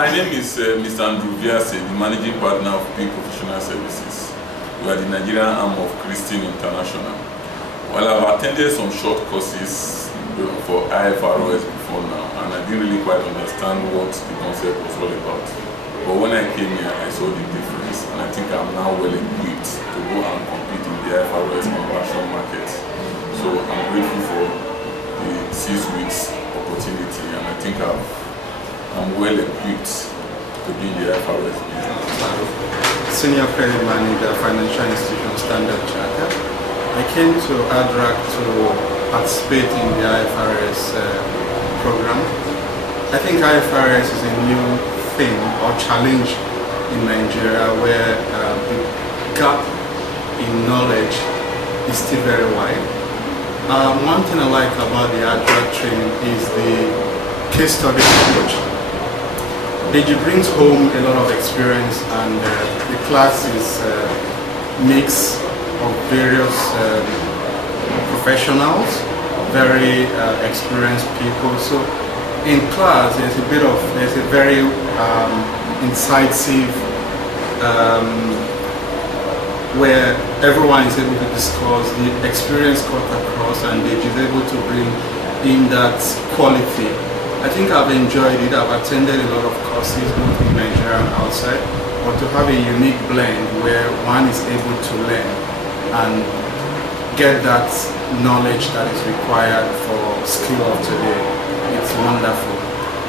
My name is Mr. Andrew Viase, the Managing Partner of Peak Professional Services. We are the Nigerian arm of Christine International. Well, I've attended some short courses for IFRS before now, and I didn't really quite understand what the concept was all about. But when I came here, I saw the difference, and I think I'm now well equipped to go and compete in the IFRS conversion market. So I'm grateful for the 6 weeks opportunity, and I think I'm well equipped to be in the IFRS business. Senior Credit Manager, Financial Institution Standard Chartered. I came to Adrac to participate in the IFRS program. I think IFRS is a new thing or challenge in Nigeria where the gap in knowledge is still very wide. One thing I like about the Adrac training is the case study approach. Deji brings home a lot of experience, and the class is a mix of various professionals, very experienced people. So in class there's a very incisive where everyone is able to discuss the experience cut across, and Deji is able to bring in that quality. I think I've enjoyed it. I've attended a lot of courses both in Nigeria and outside, but to have a unique blend where one is able to learn and get that knowledge that is required for skill of today, it's wonderful.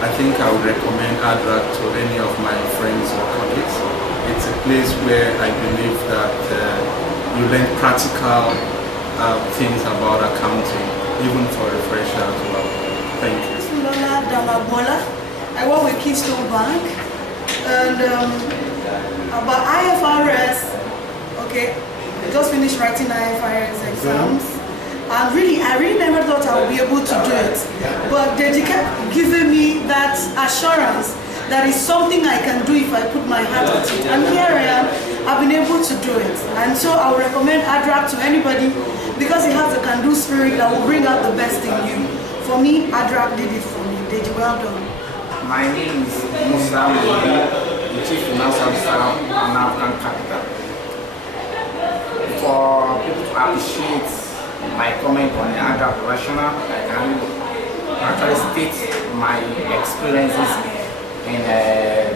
I think I would recommend Adrac to any of my friends or colleagues. It's a place where I believe that you learn practical things about accounting, even for refresher as well. Thank you. I work with Keystone Bank, and about IFRS, okay, I just finished writing IFRS exams, and I really never thought I would be able to do it, but they kept giving me that assurance that is something I can do if I put my heart at it, and here I am, I've been able to do it. And so I would recommend Adrac to anybody because it has a can-do spirit that will bring out the best in you. For me, Adrac did it for me. Deji, well done. My name is Musa Modi, the Chief Financial Officer of Adrac Capital. For people to appreciate my comment on the Adrac professional, I can actually state my experiences in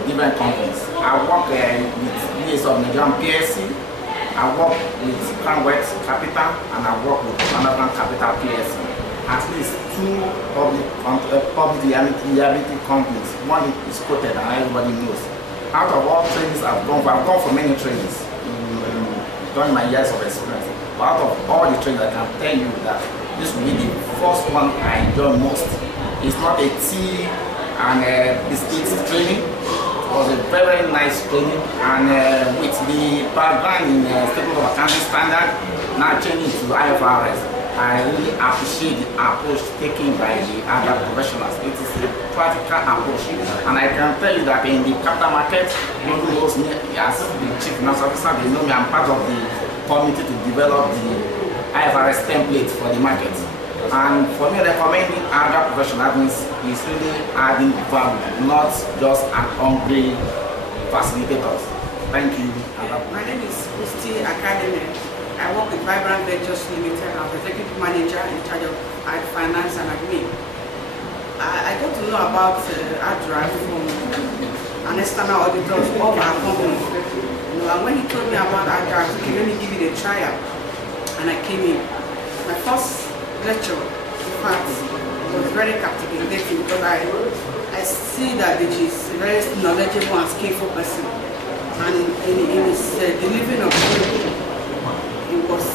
different companies. I work with BS of Nigerian PSC, I work with Cranwet Capital, and I work with Adrac Capital PSC. At least 2 public liability companies. One is quoted and everybody knows. Out of all trainings I've gone for many trainings during my years of experience. But out of all the trainings, I can tell you that this will be the first one I enjoy most. It's not a tea and biscuits training. It was a very nice training, and with the background in Statement of Accounting Standard, now changing to IFRS. I really appreciate the approach taken by the other professionals. It is a practical approach, and I can tell you that in the capital market, people knows me as the Chief Financial Officer. They know me. I'm part of the committee to develop the IFRS template for the market. And for me, recommending other professionals is really adding value, not just an hungry facilitator. Thank you. My name is Christy Academy. I work with Vibrant Ventures Limited. I'm the executive manager in charge of finance and admin. I got to know about Adrac from an external auditor of our company. And when he told me about Adrac, okay, let me give it a trial. And I came in. My first lecture, in fact, was very captivating because I see that he is a very knowledgeable and skillful person. And in his delivering of it was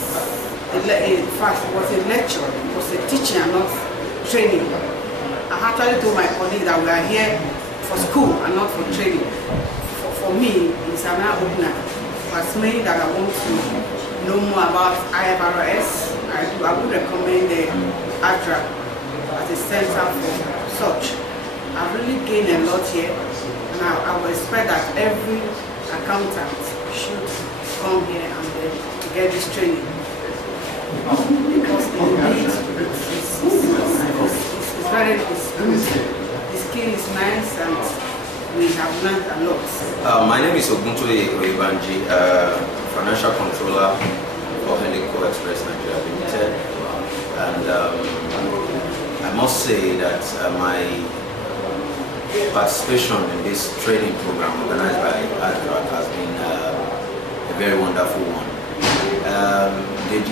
a lecture, it was a teaching and not training. I actually told my colleague that we are here for school and not for training. For me, it's an eye-opener. For as many that I want to know more about IFRS, I would recommend the Adrac as a center for such. I've really gained a lot here, and I would expect that every accountant should come here and get this training. Because indeed, it's very good. The skill is nice, and we have learned a lot. My name is Oguntoye Oyebanji, Financial Controller for Helico Express Nigeria Limited. And I must say that my participation in this training program organized by Adrac has been a very wonderful one.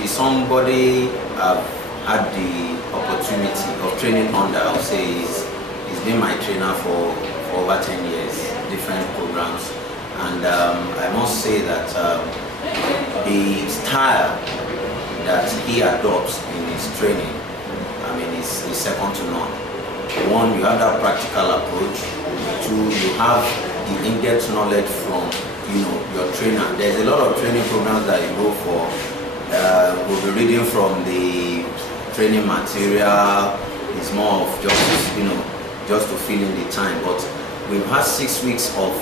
Somebody I've had the opportunity of training under, I would say he's been my trainer for over 10 years, different programs. And I must say that the style that he adopts in his training, I mean, is second to none. One, you have that practical approach. Two, you have the in-depth knowledge from your trainer. There's a lot of training programs that you go for. We'll be reading from the training material. It's more of just to fill in the time. But we've had 6 weeks of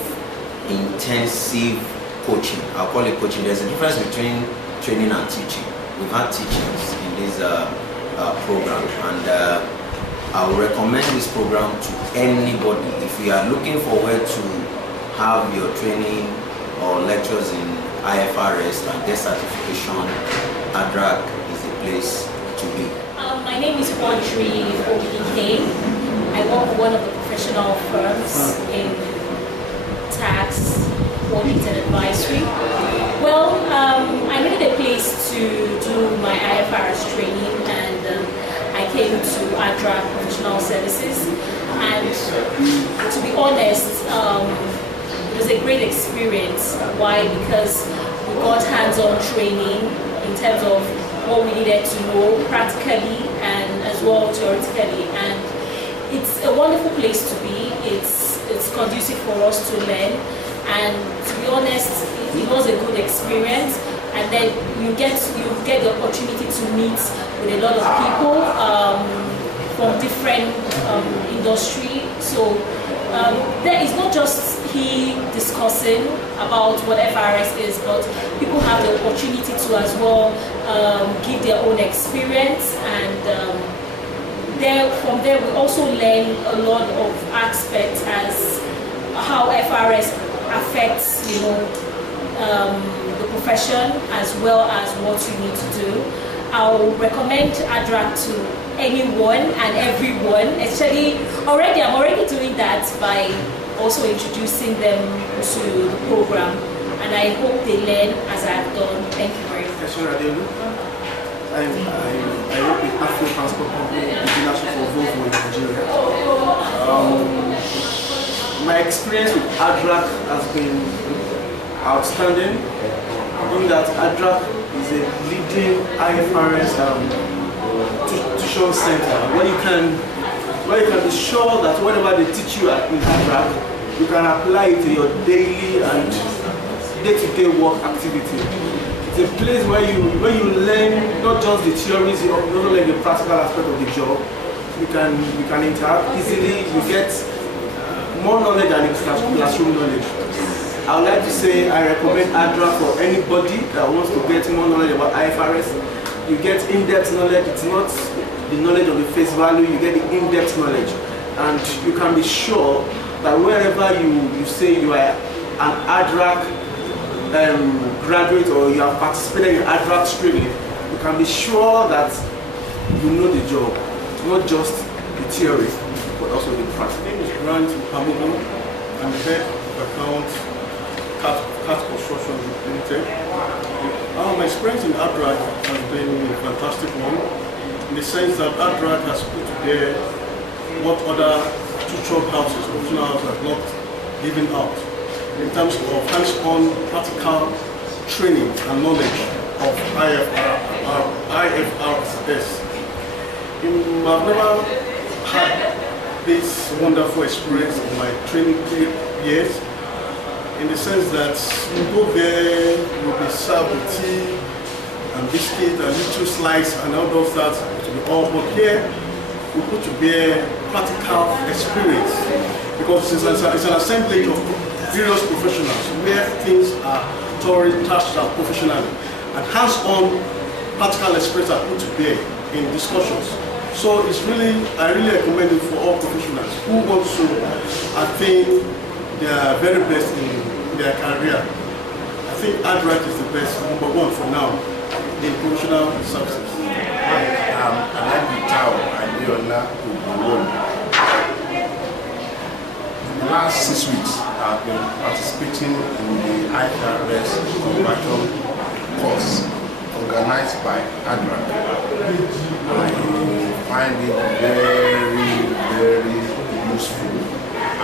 intensive coaching. I'll call it coaching. There's a difference between training and teaching. We've had teachings in this program, and I will recommend this program to anybody. If you are looking forward to have your training or lectures in IFRS and get certification, Adrac is the place to be. My name is Audrey Obike. I work for one of the professional firms in tax, audit and advisory. Well, I needed a place to do my IFRS training, and I came to Adrac Professional Services. And to be honest, it was a great experience. Why? Because we got hands-on training in terms of what we needed to know practically and as well theoretically. And it's a wonderful place to be. It's conducive for us to learn. And to be honest, it was a good experience. And then you get the opportunity to meet with a lot of people from different industry. So there is not just he discussing about what FRS is, but people have the opportunity to as well give their own experience, and from there we also learn a lot of aspects as how FRS affects the profession as well as what you need to do. I'll recommend Adrac to anyone and everyone. Actually, I'm already doing that by also introducing them to the program, and I hope they learn as I've done. Thank you very much. I work with Afro Transport Company, international for Volvo in Nigeria. My experience with Adrac has been outstanding. In that Adrac is a leading IFRS tuition center where you can be sure that whatever they teach you in Adrac, you can apply it to your daily and day-to-day work activity. It's a place where you learn not just the theories, you also learn the practical aspect of the job. You can interact easily. You get more knowledge than classroom knowledge. I would like to say I recommend Adrac for anybody that wants to get more knowledge about IFRS. You get in-depth knowledge. It's not the knowledge of the face value. You get the in-depth knowledge, and you can be sure that wherever you say you are an Adrac graduate or you have participated in Adrac training, you can be sure that you know the job, not just the theory, but also the practice. My name is Grant Pamugu. I'm the head of accounts, Cat Construction Limited. My experience in Adrac has been a fantastic one, in the sense that Adrac has put together what other tutor houses, professional houses have not given out, in terms of hands-on practical training and knowledge of IFRS. I've never had this wonderful experience in my training years, in the sense that you go there, you'll be served with tea and biscuit and little slice and all those that to be all, but here we put to bear practical experience, because it's an assemblage of various professionals where things are thoroughly touched out professionally, and hands-on practical experience are put to bear in discussions. So I really recommend it for all professionals who want to attain they are very best in their career. I think Adrac is the best, number one for now, in professional services. Hi, I'm Alain Chao Adiola Ubulon. In the last 6 weeks, I've been participating in the IFRS conversion course organized by Adrac. I find it very, very useful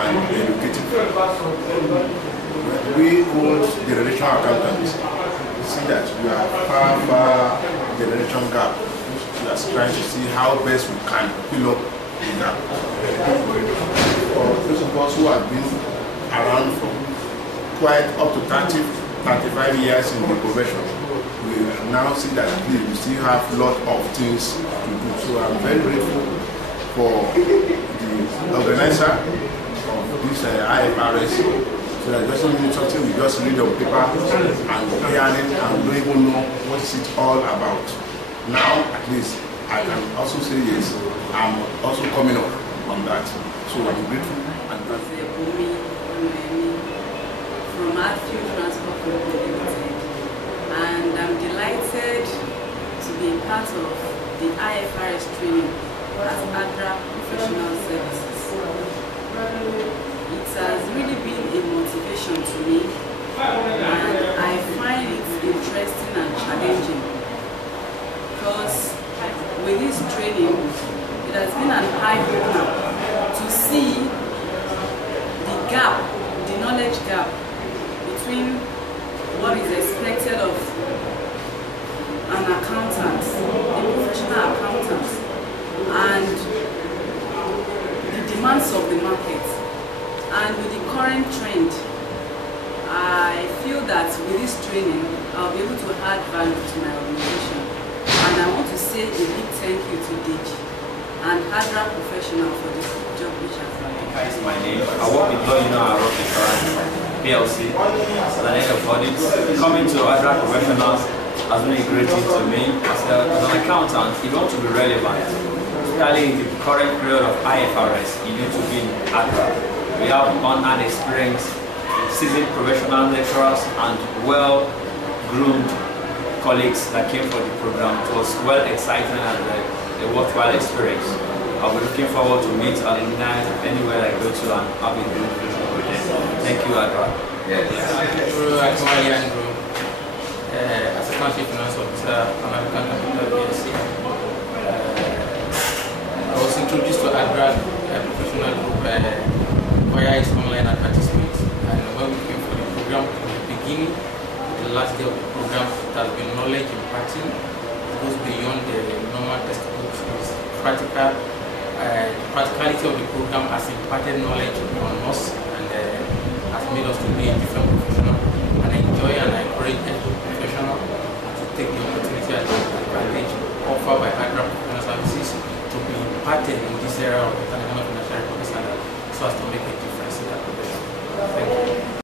and educative. We old generational accountants see that we are far generation gap. We are trying to see how best we can fill up the gap. For those of us who have been around for quite up to 35 years in the profession, we now see that we still have a lot of things to do. So I'm very grateful for the organizer of this IFRS. So that doesn't mean something we just read on paper and hear it and don't even know what it's all about. Now, at least, I can also say yes, I'm also coming up on that. So I'm grateful. And from Adrac Transport Company Limited, and I'm delighted to be a part of the IFRS training at Adrac Professional Services. It has really been a motivation to me, and I find it interesting and challenging because with this training, it has been an eye-opener to see the gap, the knowledge gap between what is expected of an accountant, a professional accountant, and the demands of the market. And with the current trend, I feel that with this training, I'll be able to add value to my organization. And I want to say a big thank you to Deji and Adrac Professional for this job which I've done. Hi, it's my name. I work with Adrac PLC as an head of audit. Coming to Adrac Professionals has been a great thing to me. As an accountant, you want to be relevant. Especially in the current period of IFRS, you need to be in Adrac. We have on-hand experienced, seasoned professional lecturers and well-groomed colleagues that came for the program. It was well exciting and a worthwhile experience. I'll be looking forward to meet alumni anywhere I go to and have a good vision with them. Thank you, Adrac. As a country finance officer, American Capital BSc, I was introduced to Adrac professional group via its online advertisement, and when we came for the program from the beginning, the last day of the program, it has been knowledge imparting. It goes beyond the normal textbooks. It's practical. The practicality of the program has imparted knowledge on us and has made us to be a different professional. And I enjoy and I encourage every professional to take the opportunity and the advantage offered by Adrac Professional Services to be imparted in this area of international financial reporting standard, so as to make a difference in that profession. Thank you.